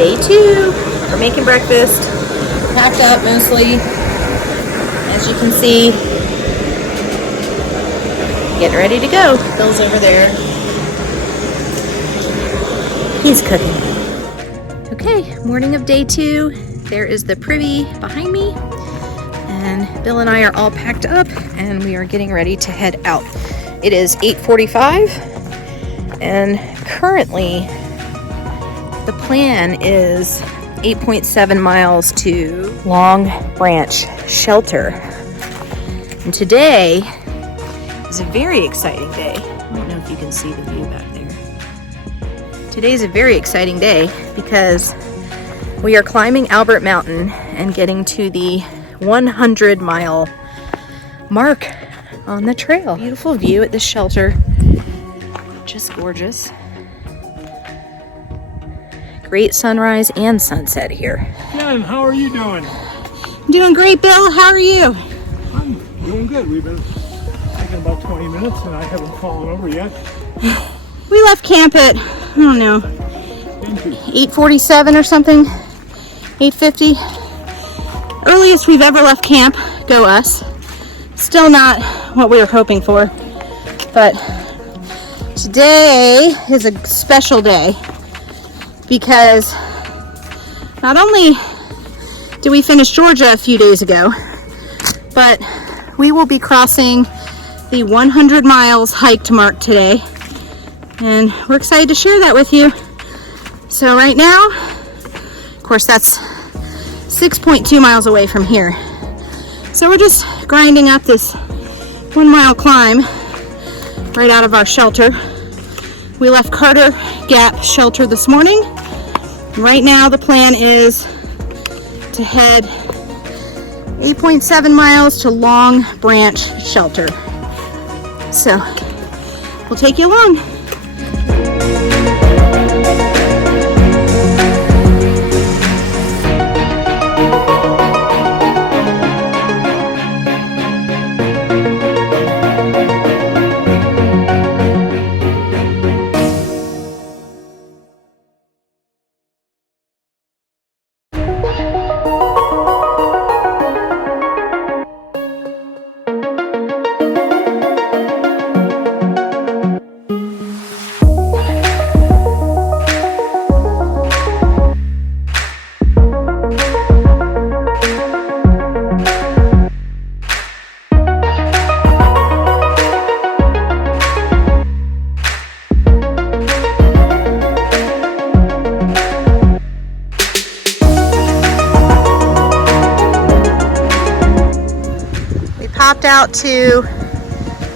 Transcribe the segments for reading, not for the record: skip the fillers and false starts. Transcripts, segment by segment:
Day 2. We're making breakfast. Packed up mostly. As you can see, getting ready to go. Bill's over there. He's cooking. Okay, morning of day 2. There is the privy behind me. And Bill and I are all packed up and we are getting ready to head out. It is 8:45 and currently the plan is 8.7 miles to Long Branch Shelter. And today is a very exciting day. I don't know if you can see the view back there. Today is a very exciting day because we are climbing Albert Mountain and getting to the 100-mile mark on the trail. Beautiful view at the shelter. Just gorgeous. Great sunrise and sunset here. Jen, how are you doing? I'm doing great, Bill. How are you? I'm doing good. We've been taking about 20 minutes and I haven't fallen over yet. We left camp at, I don't know, 8:47 or something. 8:50. Earliest we've ever left camp. Go us. Still not what we were hoping for. But today is a special day because not only did we finish Georgia a few days ago, but we will be crossing the 100 miles hiked mark today. And we're excited to share that with you. So right now, of course, that's 6.2 miles away from here. So we're just grinding up this 1 mile climb right out of our shelter. We left Carter Gap Shelter this morning. Right now the plan is to head 8.7 miles to Long Branch Shelter. So we'll take you along. Popped out to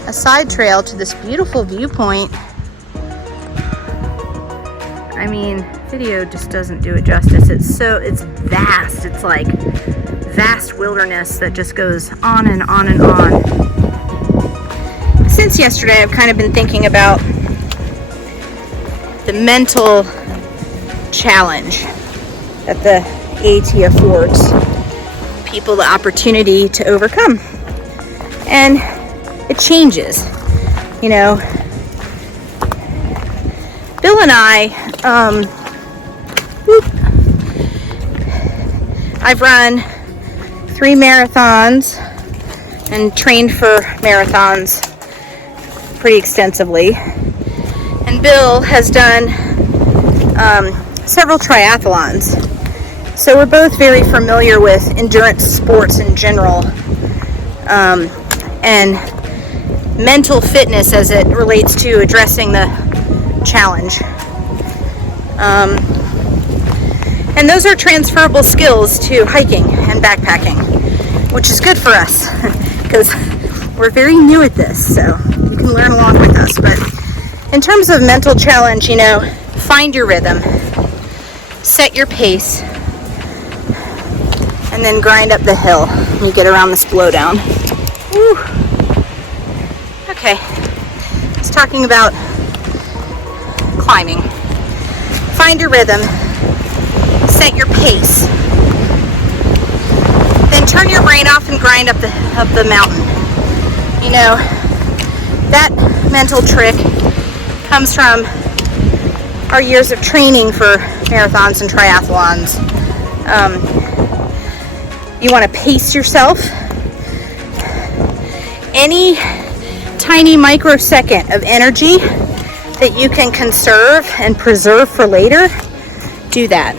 a side trail to this beautiful viewpoint. I mean, video just doesn't do it justice. It's vast. It's like vast wilderness that just goes on and on and on. Since yesterday, I've kind of been thinking about the mental challenge that the AT affords people the opportunity to overcome. And it changes, you know. Bill and I've run 3 marathons and trained for marathons pretty extensively. And Bill has done several triathlons. So we're both very familiar with endurance sports in general. And mental fitness as it relates to addressing the challenge. And those are transferable skills to hiking and backpacking, which is good for us because we're very new at this, so you can learn along with us. But in terms of mental challenge, you know, find your rhythm, set your pace, and then grind up the hill when you get around this blowdown. Woo. Okay, let's talking about climbing. Find your rhythm, set your pace, then turn your brain off and grind up the mountain. You know, that mental trick comes from our years of training for marathons and triathlons. You want to pace yourself. Any tiny microsecond of energy that you can conserve and preserve for later, do that.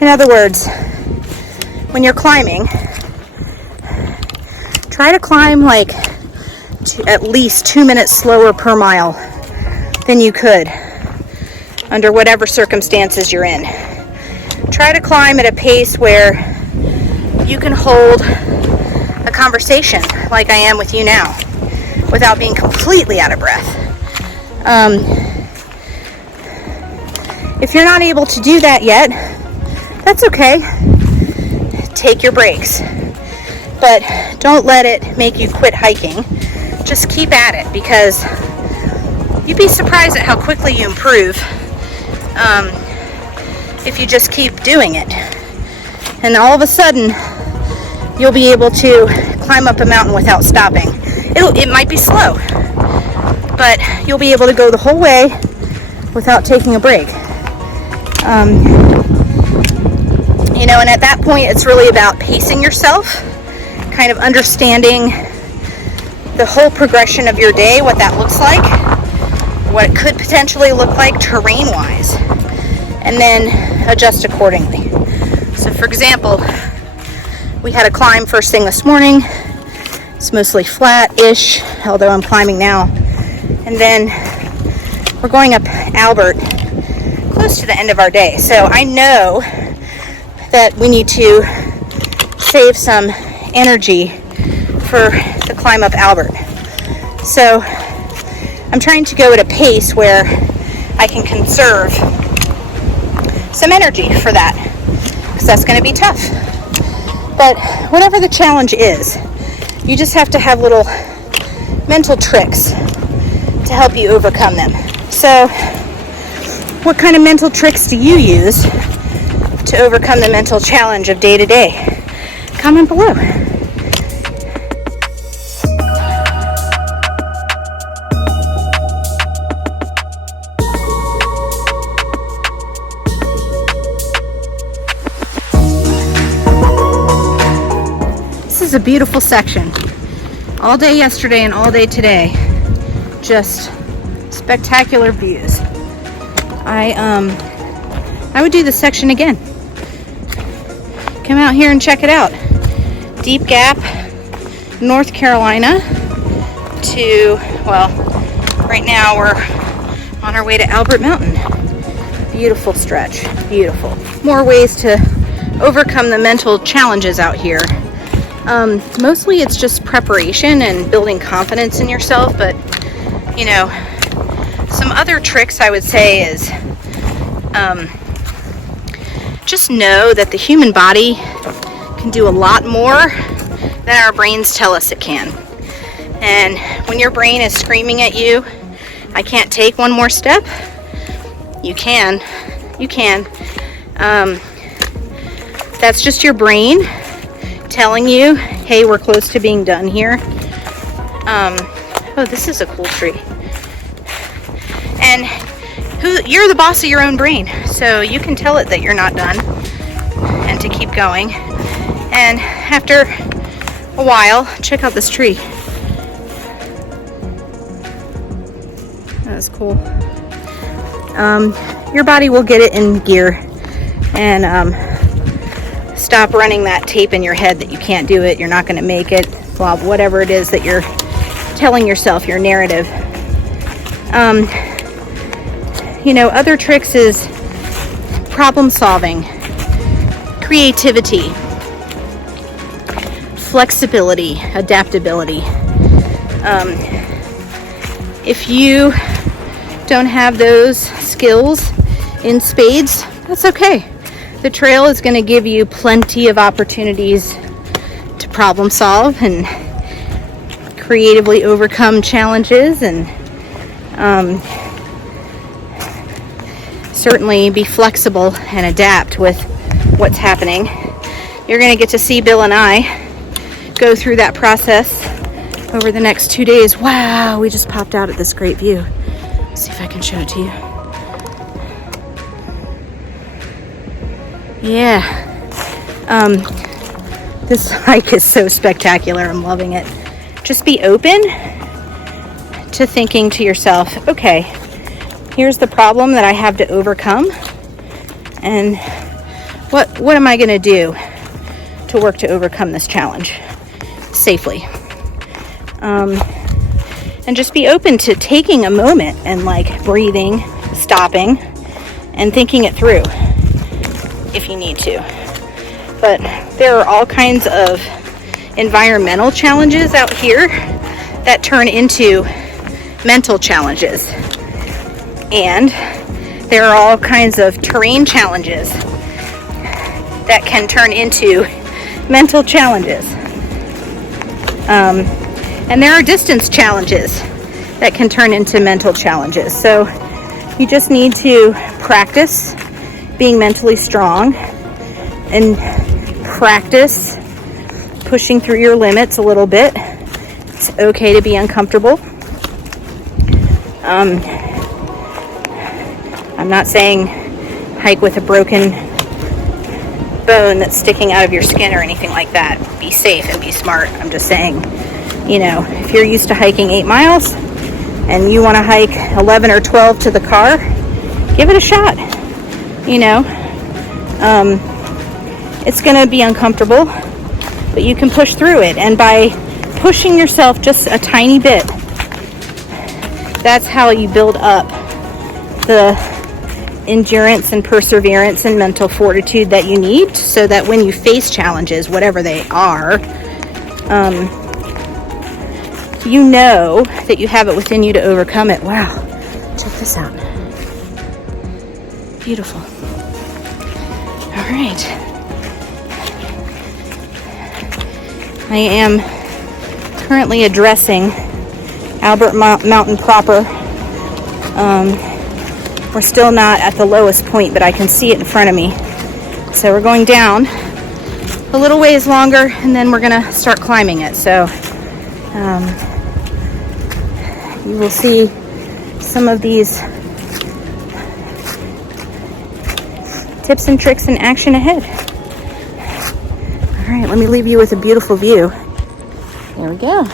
In other words, when you're climbing, try to climb like at least 2 minutes slower per mile than you could under whatever circumstances you're in. Try to climb at a pace where you can hold a conversation like I am with you now without being completely out of breath. If you're not able to do that yet, that's okay. Take your breaks, but don't let it make you quit hiking. Just keep at it, because you'd be surprised at how quickly you improve if you just keep doing it. And all of a sudden, you'll be able to climb up a mountain without stopping. It might be slow, but you'll be able to go the whole way without taking a break. And at that point, it's really about pacing yourself, kind of understanding the whole progression of your day, what that looks like, what it could potentially look like terrain-wise, and then adjust accordingly. So for example, we had a climb first thing this morning. It's mostly flat-ish, although I'm climbing now. And then we're going up Albert, close to the end of our day. So I know that we need to save some energy for the climb up Albert. So I'm trying to go at a pace where I can conserve some energy for that, because that's going to be tough. But whatever the challenge is, you just have to have little mental tricks to help you overcome them. So what kind of mental tricks do you use to overcome the mental challenge of day to day? Comment below. This is a beautiful section. All day yesterday and all day today. Just spectacular views. I would do this section again. Come out here and check it out. Deep Gap, North Carolina to, well, right now we're on our way to Albert Mountain. Beautiful stretch, beautiful. More ways to overcome the mental challenges out here. Mostly it's just preparation and building confidence in yourself, but some other tricks I would say is just know that the human body can do a lot more than our brains tell us it can. And when your brain is screaming at you, I can't take one more step, you can. That's just your brain telling you, hey, we're close to being done here. Oh, this is a cool tree. And you're the boss of your own brain, so you can tell it that you're not done and to keep going. And after a while, check out this tree. That's cool. Your body will get it in gear and stop running that tape in your head that you can't do it, you're not going to make it, blah, whatever it is that you're telling yourself, your narrative. Other tricks is problem solving, creativity, flexibility, adaptability. If you don't have those skills in spades, that's okay. The trail is going to give you plenty of opportunities to problem solve and creatively overcome challenges, and certainly be flexible and adapt with what's happening. You're going to get to see Bill and I go through that process over the next 2 days. Wow, we just popped out at this great view. See if I can show it to you. Yeah. This hike is so spectacular. I'm loving it. Just be open to thinking to yourself, okay, here's the problem that I have to overcome, and what am I going to do to work to overcome this challenge safely? And just be open to taking a moment and like breathing, stopping, and thinking it through if you need to. But there are all kinds of environmental challenges out here that turn into mental challenges. And there are all kinds of terrain challenges that can turn into mental challenges. And there are distance challenges that can turn into mental challenges. So you just need to practice being mentally strong and practice pushing through your limits a little bit. It's okay to be uncomfortable. I'm not saying hike with a broken bone that's sticking out of your skin or anything like that. Be safe and be smart. I'm just saying, you know, if you're used to hiking 8 miles and you want to hike 11 or 12 to the car, give it a shot. You know, it's going to be uncomfortable, but you can push through it. And by pushing yourself just a tiny bit, that's how you build up the endurance and perseverance and mental fortitude that you need, so that when you face challenges, whatever they are, you know that you have it within you to overcome it. Wow, check this out. Beautiful. All right. I am currently addressing Albert Mountain proper. We're still not at the lowest point, but I can see it in front of me. So we're going down a little ways longer, and then we're gonna start climbing it. So you will see some of these tips and tricks in action ahead. All right, let me leave you with a beautiful view. There we go.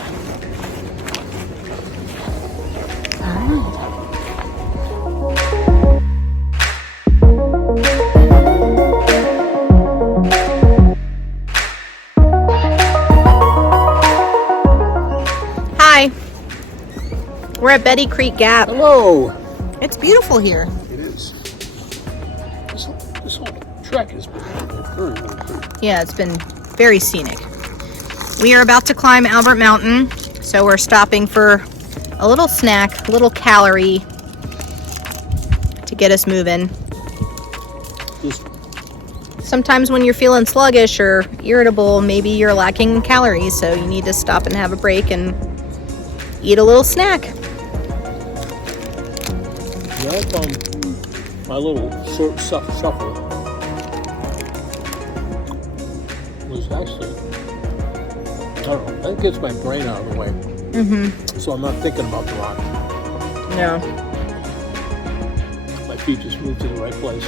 We're at Betty Creek Gap. Hello. It's beautiful here. It is. This whole trek has been very, very good. Yeah, it's been very scenic. We are about to climb Albert Mountain, so we're stopping for a little snack, a little calorie to get us moving. Sometimes when you're feeling sluggish or irritable, maybe you're lacking calories, so you need to stop and have a break and eat a little snack. Yeah, I found my little short shuffle was actually, I don't know, that gets my brain out of the way. Mm-hmm. So I'm not thinking about the rock. No. My feet just moved to the right place.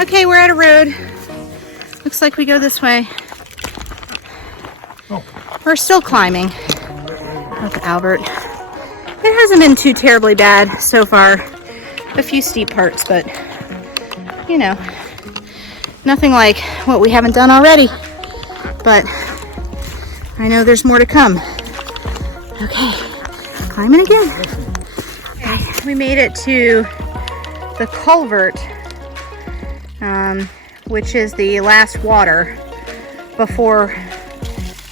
Okay, we're at a road. Looks like we go this way. Oh. We're still climbing up Albert. It hasn't been too terribly bad so far. A few steep parts, but you know, nothing like what we haven't done already. But I know there's more to come. Okay, climbing again. Okay, we made it to the culvert, which is the last water before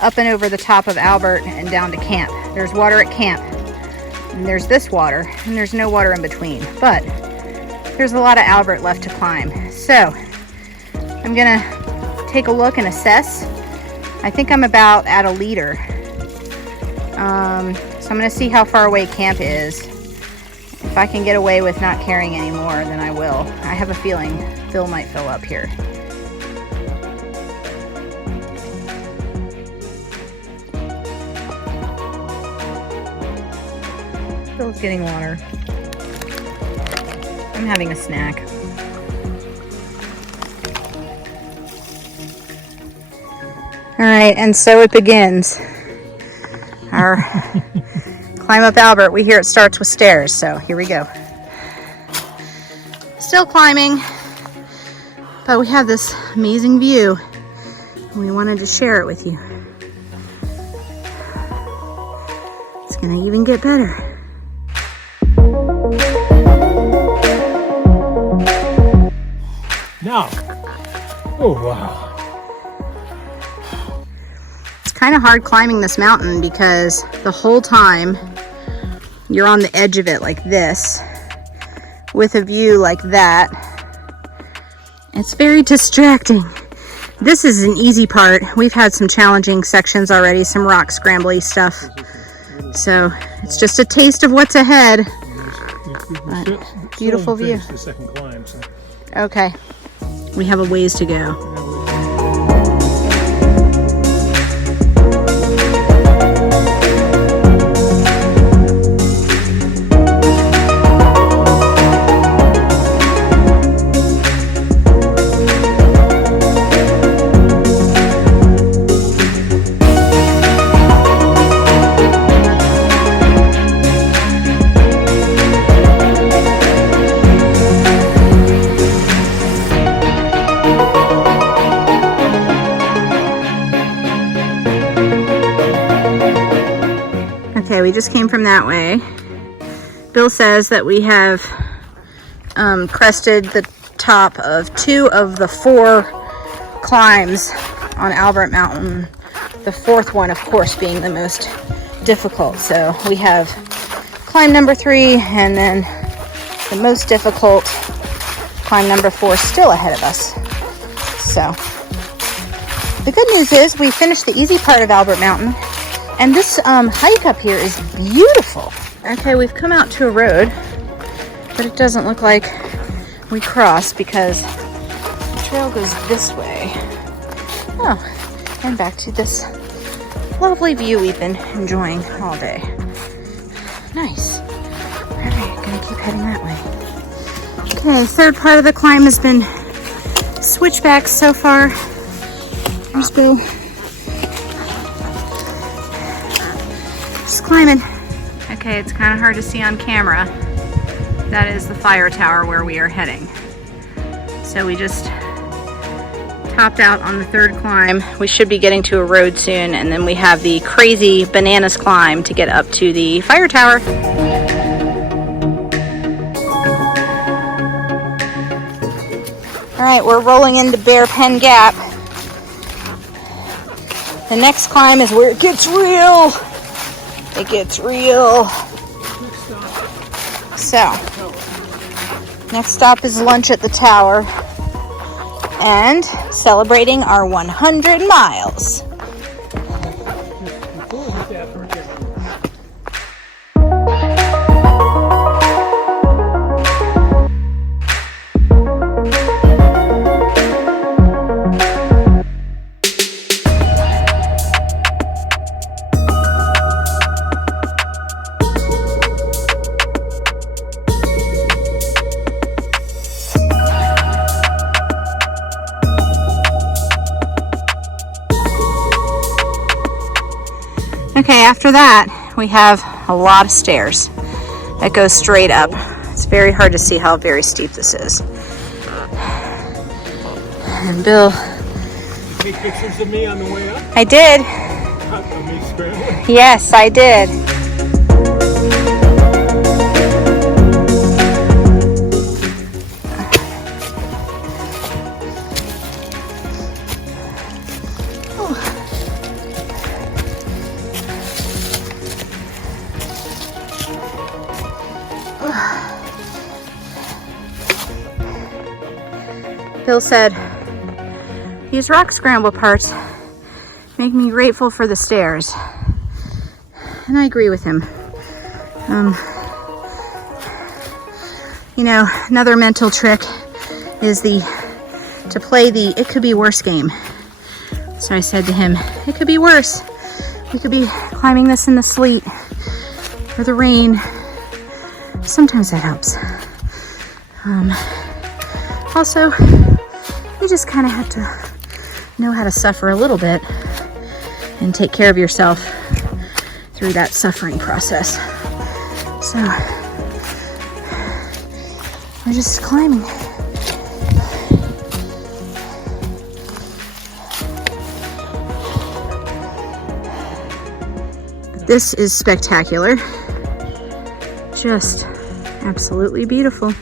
up and over the top of Albert and down to camp. There's water at camp, and there's this water, and there's no water in between, but there's a lot of Albert left to climb. So I'm gonna take a look and assess. I think I'm about at a liter. So I'm gonna see how far away camp is If I can get away with not carrying any more, then I will. I have a feeling Bill might fill up here. Bill's getting water. I'm having a snack. All right, and so it begins. Our climb up Albert. We hear it starts with stairs, so here we go. Still climbing, but we have this amazing view, and we wanted to share it with you. It's gonna even get better. Now, oh wow. It's kind of hard climbing this mountain because the whole time you're on the edge of it like this with a view like that. It's very distracting. This is an easy part. We've had some challenging sections already, some rock scrambly stuff. So it's just a taste of what's ahead. Beautiful view. The second climb, so. Okay, we have a ways to go. Okay, we just came from that way. Bill says that we have crested the top of 2 of the 4 climbs on Albert Mountain. The 4th one, of course, being the most difficult. So we have climb number 3 and then the most difficult climb number 4 still ahead of us. So the good news is we finished the easy part of Albert Mountain. And this hike up here is beautiful. Okay, we've come out to a road, but it doesn't look like we crossed because the trail goes this way. Oh, and back to this lovely view we've been enjoying all day. Nice. All right, gonna keep heading that way. Okay, 3rd part of the climb has been switchbacks so far. There's Bill. Just climbing. Okay, it's kind of hard to see on camera. That is the fire tower where we are heading. So we just topped out on the 3rd climb. We should be getting to a road soon, and then we have the crazy bananas climb to get up to the fire tower. All right, we're rolling into Bear Pen Gap. The next climb is where it gets real. It gets real. So, next stop is lunch at the tower and celebrating our 100 miles. Okay, after that, we have a lot of stairs that go straight up. It's very hard to see how very steep this is. And Bill... You take pictures of me on the way up? I did. Of me scrambling? Yes, I did. Bill said, these rock scramble parts make me grateful for the stairs. And I agree with him. You know, another mental trick is to play the it could be worse game. So I said to him, it could be worse. We could be climbing this in the sleet or the rain. Sometimes that helps. Also, you just kind of have to know how to suffer a little bit and take care of yourself through that suffering process. So we're just climbing. This is spectacular. Just absolutely beautiful. On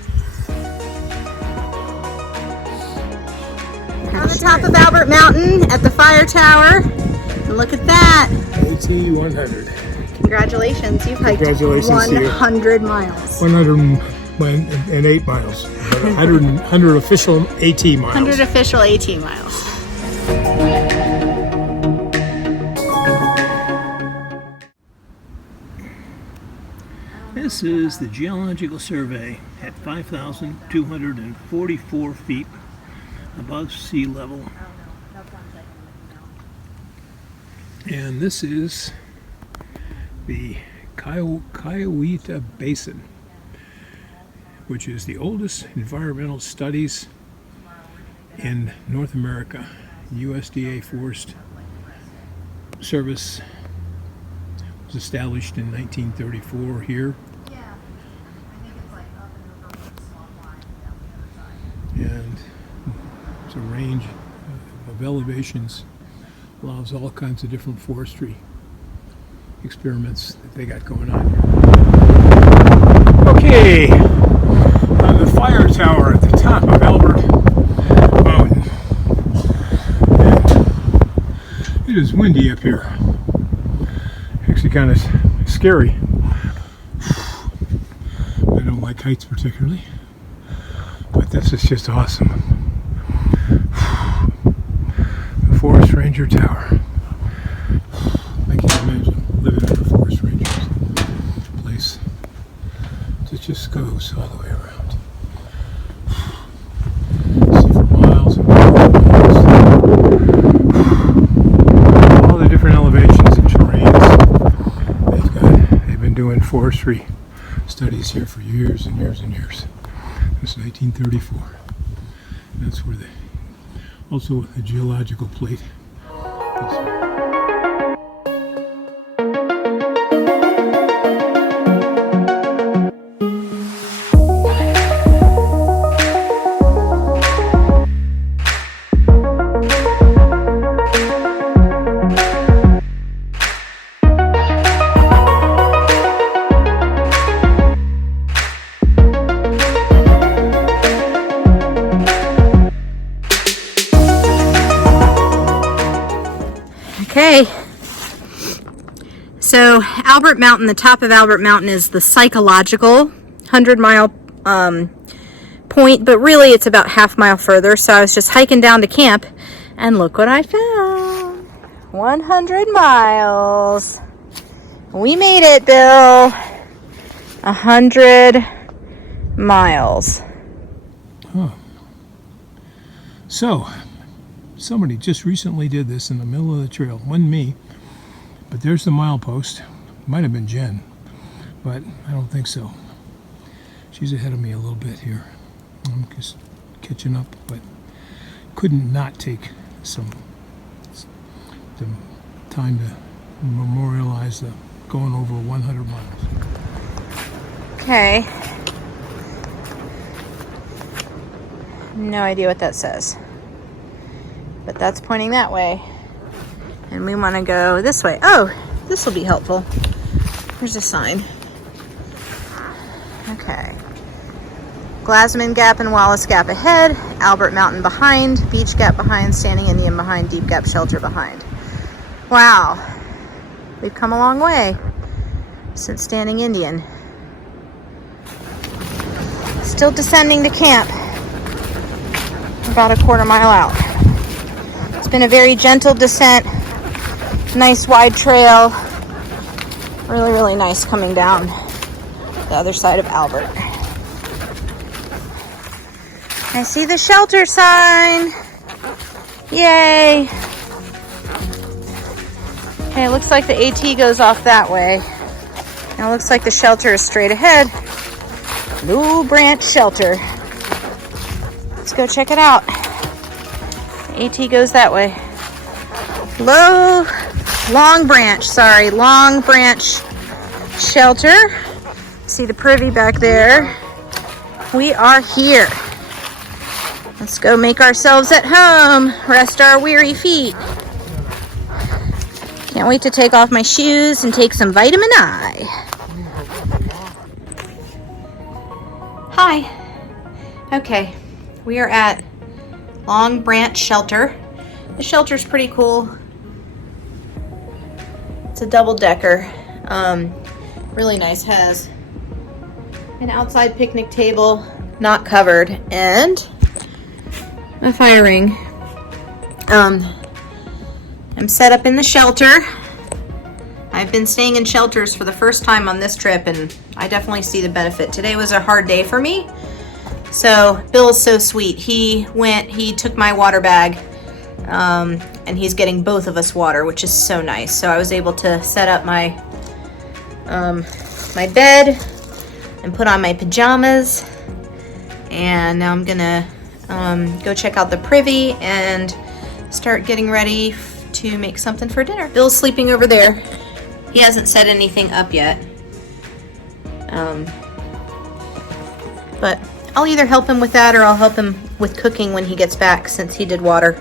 the top of Albert Mountain at the fire tower. And look at that. AT 100. Congratulations, you've hiked 100 miles. 108 miles. 100 official AT miles. 100 official AT miles. This is the Geological Survey at 5,244 feet above sea level. And this is the Wayah Basin, which is the oldest environmental studies in North America. USDA Forest Service was established in 1934 here. And it's a range of elevations, allows all kinds of different forestry experiments that they got going on here. Okay, on the fire tower at the top of Albert Mountain. And it is windy up here. Actually kind of scary. I don't like heights particularly, but this is just awesome. The Forest Ranger Tower. I can't imagine living in a Forest Ranger's place. It just goes all the way around. See for miles and miles and miles. All the different elevations and terrains they've been doing forestry studies here for years and years and years. Since 1934. And that's where also the geological plate is. Okay, so Albert Mountain, the top of Albert Mountain is the psychological 100-mile point, but really it's about half-mile further. So I was just hiking down to camp, and look what I found. 100 miles. We made it, Bill. 100 miles. Huh. So, somebody just recently did this in the middle of the trail. Wasn't me, but there's the milepost. Might have been Jen, but I don't think so. She's ahead of me a little bit here. I'm just catching up, but couldn't not take the time to memorialize the going over 100 miles. Okay. No idea what that says. But that's pointing that way. And we want to go this way. Oh, this will be helpful. There's a sign. Okay. Glassman Gap and Wallace Gap ahead, Albert Mountain behind, Beach Gap behind, Standing Indian behind, Deep Gap Shelter behind. Wow. We've come a long way since Standing Indian. Still descending to camp. About a quarter mile out. It's been a very gentle descent. Nice wide trail. Really, really nice coming down the other side of Albert. I see the shelter sign. Yay. Okay, it looks like the AT goes off that way. Now it looks like the shelter is straight ahead. Low Branch Shelter. Let's go check it out. The AT goes that way. Long Branch Shelter. See the privy back there. We are here. Let's go make ourselves at home. Rest our weary feet. Can't wait to take off my shoes and take some vitamin I. Hi. Okay, we are at Long Branch Shelter. The shelter's pretty cool. It's a double-decker. Really nice. Has an outside picnic table, not covered, and a fire ring. I'm set up in the shelter. I've been staying in shelters for the first time on this trip, and I definitely see the benefit. Today was a hard day for me. So Bill's so sweet. He took my water bag, and he's getting both of us water, which is so nice. So I was able to set up my my bed and put on my pajamas, and now I'm gonna go check out the privy and start getting ready to make something for dinner. Bill's sleeping over there. He hasn't set anything up yet. But I'll either help him with that or I'll help him with cooking when he gets back, since he did water.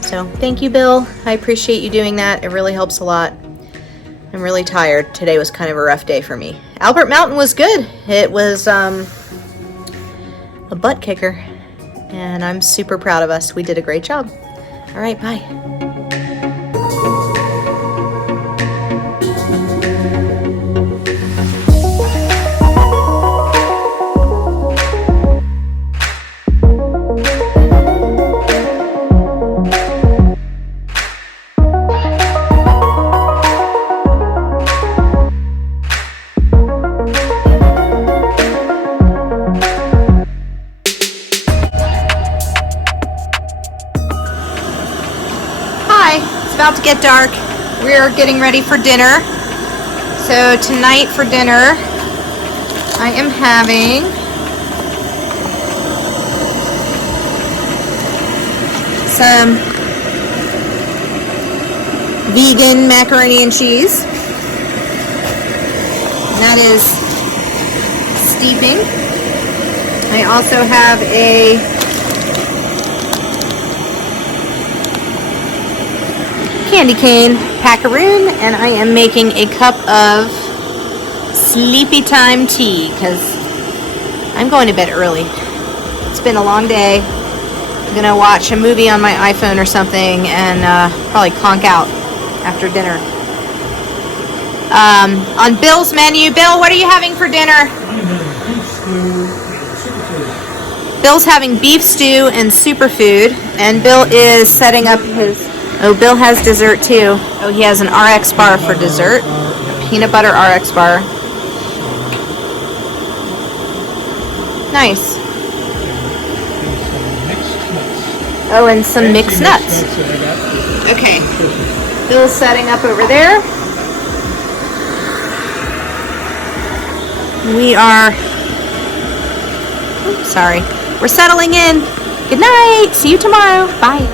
So thank you, Bill. I appreciate you doing that. It really helps a lot. I'm really tired. Today was kind of a rough day for me. Albert Mountain was good. It was a butt kicker, and I'm super proud of us. We did a great job. All right, bye. About to get dark. We're getting ready for dinner. So tonight for dinner, I am having some vegan macaroni and cheese. That is steeping. I also have a candy cane packaroon, and I am making a cup of sleepy time tea because I'm going to bed early. It's been a long day. I'm gonna watch a movie on my iPhone or something and probably conk out after dinner. On Bill's menu, Bill, what are you having for dinner? Bill's having beef stew and superfood, and Bill is setting up his... Oh, Bill has dessert too. Oh, he has an RX bar for dessert. A peanut butter RX bar. Nice. Oh, and some mixed nuts. Okay. Bill's setting up over there. We are... Oops, sorry. We're settling in. Good night. See you tomorrow. Bye.